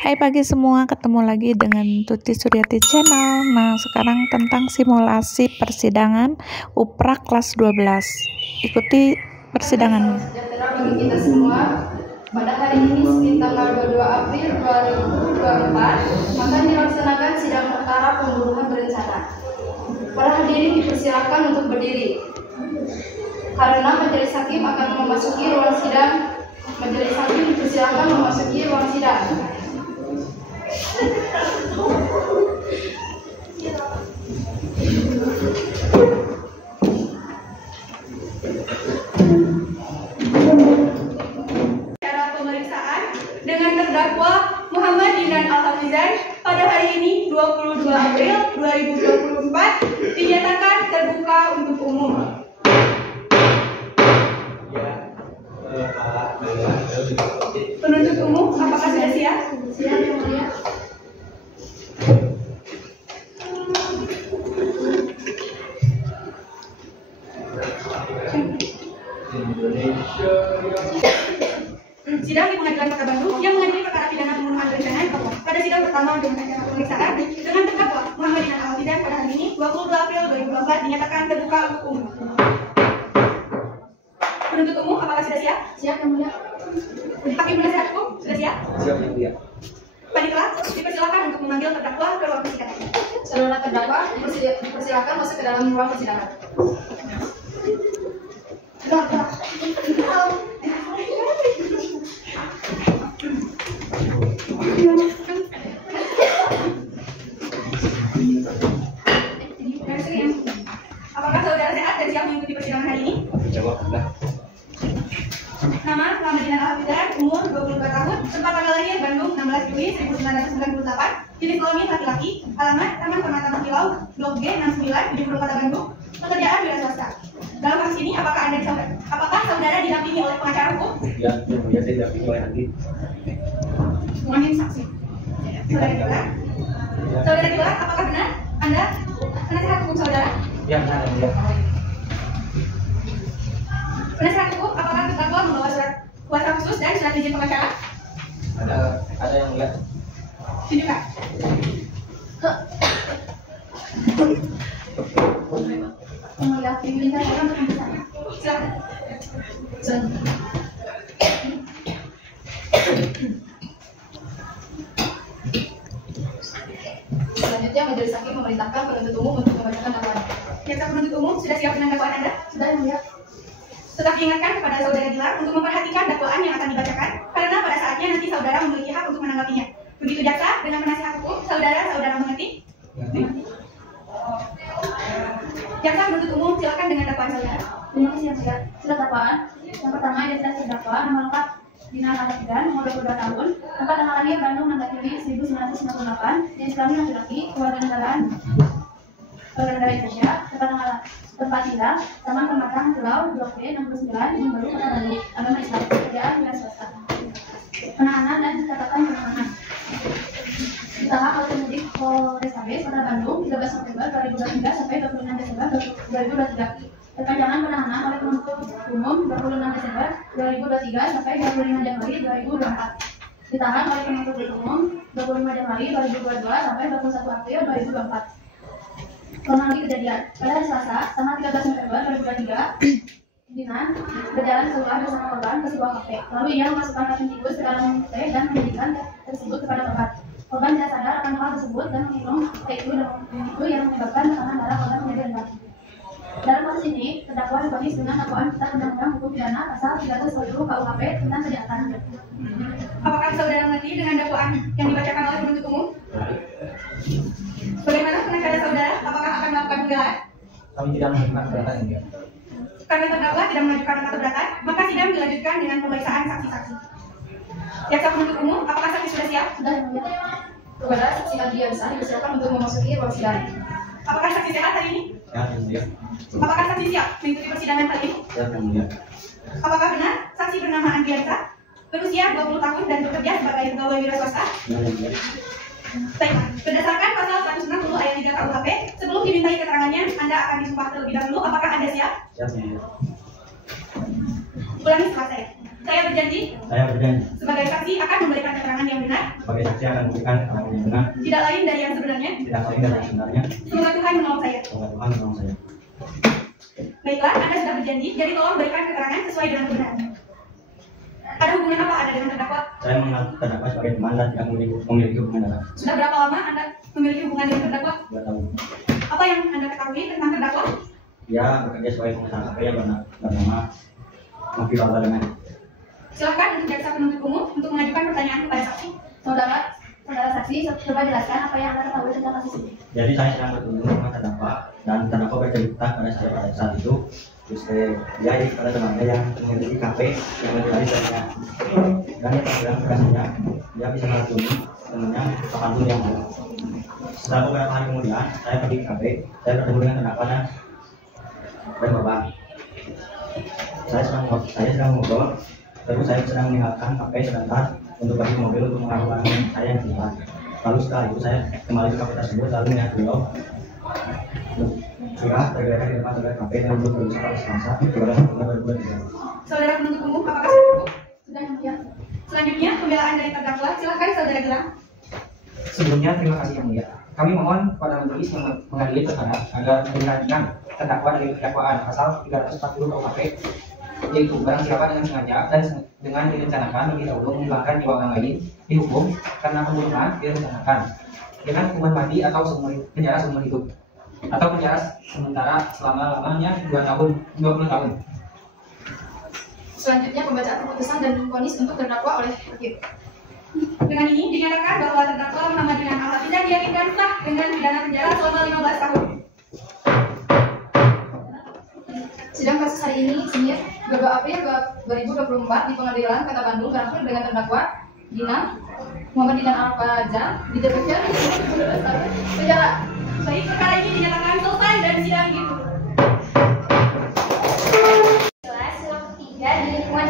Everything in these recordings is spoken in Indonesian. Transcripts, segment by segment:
Hai pagi semua, ketemu lagi dengan Tuti Suryati Channel. Nah, sekarang tentang simulasi persidangan UPRA kelas 12. Ikuti persidangannya. Sejahtera bagi kita semua. Pada hari ini, tanggal 22 April 2024, akan dilaksanakan sidang perkara pembunuhan berencana. Para hadirin dipersilakan untuk berdiri. Karena majelis hakim akan memasuki ruang sidang, majelis hakim dipersilakan memasuki ruang sidang. Cara pemeriksaan dengan terdakwa Muhammad Dinan Al-Hafizan pada hari ini 22 April 2024 dinyatakan terbuka untuk umum. Penuntut umum, apakah sudah siap? Siap, Yang Mulia. Sidang di Pengadilan Kota Bandung yang mengadili perkara pidana pembunuhan berencana pada sidang pertama dengan acara pemeriksaan dengan terdakwa Muhammad Dinan Al-Hafizan pada hari ini 22 April 2024 dinyatakan terbuka untuk umum. Penuntut umum, apakah sudah siap? Siap, Yang Mulia. Hakim penasihat hukum sudah siap? Siap, Yang Mulia. Panitia, dipersilakan untuk memanggil terdakwa ke ruang persidangan. Saudara terdakwa dipersilakan masuk ke dalam ruang persidangan. Apakah saudara sehat dan siap mengikuti persidangan hari ini? Jawablah. Nama Muhammad Dinan Al-Hafizan, umur 22 tahun, tempat tanggal lahir Bandung 16 Juli 1998, jenis kelamin laki-laki, alamat Taman Permata Kilau, Blok G 69, di Kota Bandung, pekerjaan wira swasta. Dalam kasus ini, apakah saudara didampingi oleh pengacara hukum? Ya, saya didampingi oleh ahli. Mengambil saksi. Saudara Kilat, apakah benar Anda penasihat hukum saudara? Ya, benar. Penasihat hukum, apakah terdakwa membawa surat kuasa khusus dan surat izin pengacara? Ada yang enggak. Tunjukkan. Melihat pimpinan orang berbicara. Silakan. Selanjutnya majelis hakim memerintahkan penuntut umum untuk membacakan dakwaan. Jaksa penuntut umum sudah siap dengan dakwaan Anda? Sudah, Yang Mulia. Tetap diingatkan kepada saudara Gilar untuk memperhatikan dakwaan yang akan dibacakan, karena pada saatnya nanti saudara memiliki hak untuk menanggapinya. Begitu jaksa dengan penasihat hukum, saudara mengerti? Jaksa penuntut umum, silakan dengan dakwaan saudara. Terima kasih, Yang Mulia. Surat dakwaan. Yang pertama, identitas terdakwa, nama lengkap Dinan Al-Hafizan, umur 22 tahun, tempat tanggal lahir Bandung 16 Juli 1998, jenis kelamin laki-laki, kewarganegaraan Indonesia, tempat tinggal Taman Permata Kilau, Blok G 69, yang baru Kota Bandung, agama Islam, pekerjaan wira swasta. Penahanan dan catatan penahanan. Ditahan oleh penyidik Polrestabes Kota Bandung 13 September 2023 sampai 26 Desember 2023. Perpanjangan penahanan oleh penuntut umum 26 Desember 2023 sampai 25 Januari 2024. Ditahan oleh penuntut umum 25 Januari 2022 sampai 21 April 2024. Kronologi kejadian pada hari Selasa tanggal 13 November 2023, Dinan berjalan keluar bersama korban ke sebuah kafe. Lalu ia memasukkan racun tikus ke dalam teh dan menyajikan tersebut kepada korban. Korban tidak sadar akan hal tersebut dan meminum teh itu yang menyebabkan tekanan darah korban menjadi rendah. Dalam kasus ini, terdakwa divonis dengan dakwaan kitab Undang-Undang Hukum Pidana pasal 310 KUHP tentang kejahatan. Apakah saudara mengerti dengan dakwaan yang dibacakan oleh penuntut umum? Bagaimana pengacara saudara? Apakah akan melakukan pembelaan? Kami tidak mengajukan keberatan, Yang Mulia. Karena terdakwa tidak mengajukan nota keberatan, maka sidang dilanjutkan dengan pemeriksaan saksi-saksi. Jaksa penuntut umum, apakah saksi sudah siap? Sudah, Yang Mulia. Kepada saksi Andriansa dipersilakan untuk memasuki ruang sidang. Apakah saksi sehat hari ini? Ya, Yang Mulia. Apakah saksi siap mengikuti persidangan kali ini? Ya, Yang Mulia. Apakah benar saksi bernama Andriansa berusia 20 tahun dan bekerja sebagai pegawai wira swasta? Ya, Yang Mulia. Baiklah, berdasarkan pasal 160 ayat 3 KUHP, sebelum dimintai keterangannya, Anda akan disumpah terlebih dahulu. Apakah Anda siap? Siap, Yang Mulia. Ulangi setelah saya. Saya berjanji Saya berjanji sebagai saksi akan memberikan keterangan yang benar. Sebagai saksi akan memberikan keterangan yang benar. Tidak lain dari yang sebenarnya. Tidak lain dari yang sebenarnya. Semoga Tuhan menolong saya. Semoga Tuhan menolong saya. Baiklah, Anda sudah berjanji, jadi tolong berikan keterangan sesuai dengan kebenaran. Ada hubungan apa Anda dengan terdakwa? Saya mengenal terdakwa sebagai teman dan tidak memiliki hubungan darah. Sudah berapa lama Anda memiliki hubungan dengan terdakwa? 2 tahun. Apa yang Anda ketahui tentang terdakwa? Dia bekerja sebagai pengusaha kafe yang bernama Novi Barlademen. Silakan untuk jaksa penuntut umum untuk mengajukan pertanyaan kepada saksi. Saudara saksi, coba jelaskan apa yang Anda ketahui tentang kasus ini. Jadi saya sedang bertemu dengan terdakwa dan terdakwa bercerita pada saya pada saat itu. Terus dia pada temannya yang memiliki kafe yang lebih dari saya. Dan dia bilang kepada saya, dia bisa meracuni temannya kapanpun yang mau. Setelah beberapa hari kemudian, saya pergi ke kafe, saya bertemu dengan terdakwa dan korban. Saya sedang ngobrol, terus saya sedang meninggalkan kafe sebentar untuk pergi ke mobil untuk melakukan saya yang keluar. Lalu setelah itu saya kembali ke kafe tersebut lalu melihat beliau sudah tergeletak di depan sebelah kafe dan belum berusaha pada Selasa 2023. Saudara penuntut umum, apakah sudah cukup? Sudah, ya. Selanjutnya, pembelaan dari terdakwa, silakan saudara Gilang. Sebelumnya terima kasih yang mulia. Kami mohon kepada majelis mengadili perkara agar meringankan terdakwa dari dakwaan pasal 340 KUHP, yaitu barang siapa dengan sengaja dan dengan direncanakan lebih dahulu menghilangkan nyawa orang lain dihukum karena pembunuhan direncanakan dengan hukuman mati atau penjara seumur hidup atau penjara sementara selama-lamanya 20 tahun. Selanjutnya pembacaan keputusan dan vonis untuk terdakwa oleh hakim. Dengan ini dinyatakan bahwa terdakwa Muhammad Dinan Al-Hafizah diyakinkan sah dengan pidana penjara selama 15 tahun. Sidang kasus hari ini, Senin 22 April 2024 di Pengadilan Kota Bandung berakhir dengan terdakwa Dinan Muhammad Dinan Al-Hafizah dijatuhkan 15 tahun penjara. Baik, perkara ini dinyatakan selesai dan sidang ditutup. Sila ketiga di lingkungan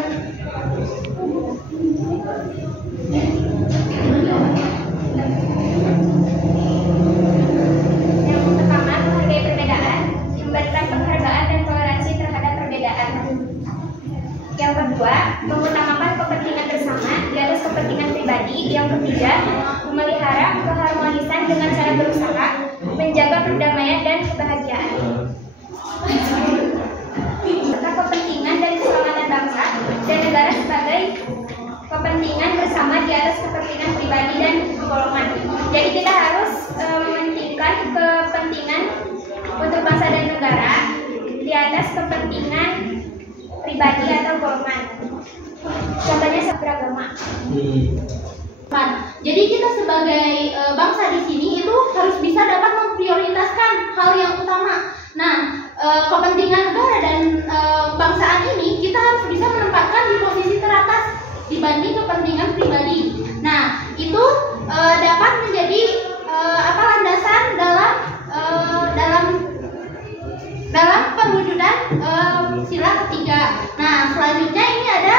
yang pertama, menghargai perbedaan, memberikan penghargaan dan toleransi terhadap perbedaan. Yang kedua, mengutamakan kepentingan bersama di atas kepentingan pribadi. Yang ketiga, memelihara keharmonisan dengan cara berusaha menjaga perdamaian dan kebahagiaan. Serta kepentingan dan keselamatan bangsa dan negara sebagai kepentingan bersama di atas kepentingan pribadi dan golongan. Jadi kita harus mementingkan kepentingan untuk bangsa dan negara di atas kepentingan pribadi atau golongan. Contohnya beragama. Jadi kita sebagai bangsa di sini itu harus bisa dapat memprioritaskan hal yang utama. Nah, kepentingan negara dan bangsaan ini kita harus bisa menempatkan di posisi teratas dibanding kepentingan pribadi. Nah, itu dapat menjadi landasan dalam perwujudan sila ketiga. Nah, selanjutnya ini ada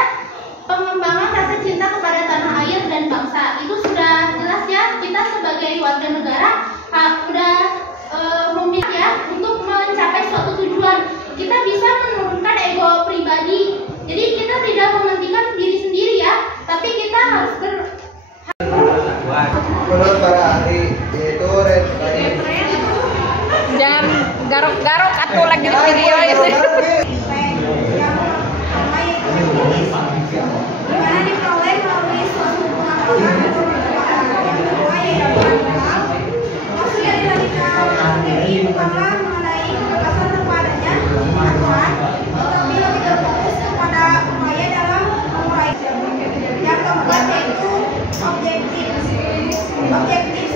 pengembangan rasa cinta kepada tanah air dan bangsa. Itu sudah jelas ya, kita sebagai warga negara sudah rumit ya untuk mencapai suatu tujuan. Kita bisa menurunkan ego pribadi. Jadi kita tidak mementingkan diri sendiri ya, tapi kita harus menurut para ahli yaitu Jam garuk-garuk atau lagi di video itu. Dimana diperoleh melalui suatu pengakuan maksudnya ini bukanlah mengenai kebebasan tanpa adanya pengakuan, tetapi lebih terfokus kepada upaya dalam mengurai. Yang keempat yaitu objektif